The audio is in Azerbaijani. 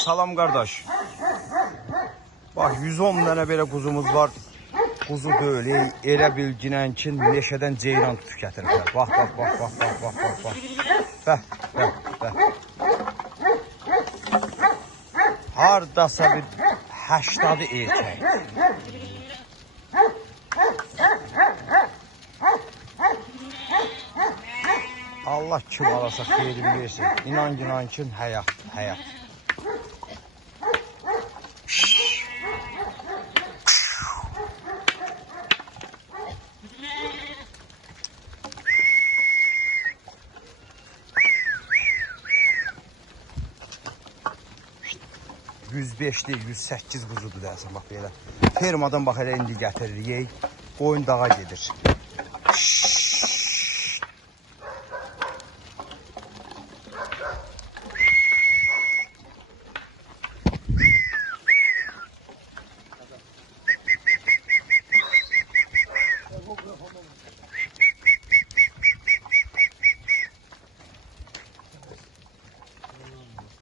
salam qardaş. Bax 110 dənə belə quzumuz var. Quzu deyil, elə bilginən ki, meşədən ceyran tutub gətiriblər. Bax. Bəh. Hardasa bir 80 erkək. Allah kim alasa xeyrin versin. İnan ki, həyat. 105 değil, 108 quzudur dersin bax belə. Fermadan bax elə indi gətirir, qoyun dağa gedir.